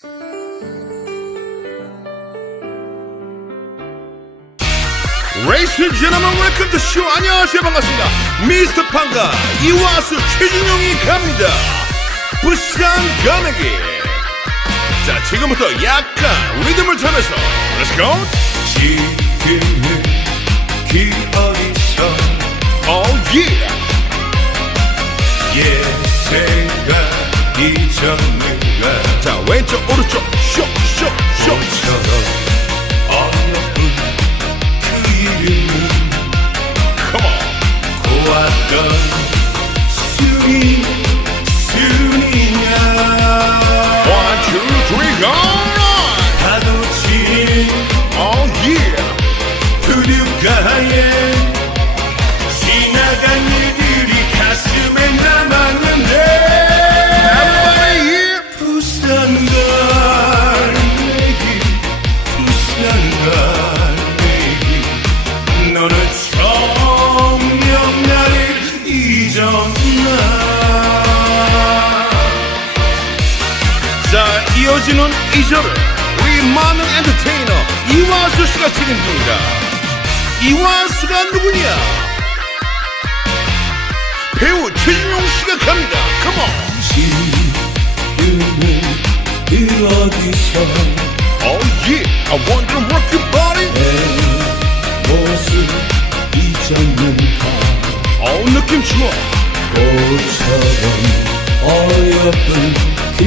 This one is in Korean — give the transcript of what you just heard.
Ladies and gentlemen, welcome to the show. 안녕하세요, 반갑습니다. 미스터 팡가 이화수 최준용이 갑니다. 부산 가메기. 자, 지금부터 약간 리듬을 타면서 Let's go. 지금은 그 어디서 Oh yeah. 예세가 잊었는가 자, 왼쪽 오른쪽 쇼쇼쇼. 모처럼 어여쁜 그 이름은 Come on. 고왔던 순이냐 1, 2, 3, go. 파도친 Oh yeah. 부둣가에 지나간 일들이 가슴에 남았는데 부산 갈매기 부산 갈매기 너는 정녕 나를 잊었나 자, 이어지는 2절을 우리 만능 엔터테이너 이화수 씨가 책임집니다. 이화수가 누구냐? 배우 최준용 씨가 갑니다. Come on. 지금은 그 어디서 Oh yeah. I want to rock your body. 내 모습 잊었는가 Oh, 느낌 좋아. 꽃처럼 어여쁜 그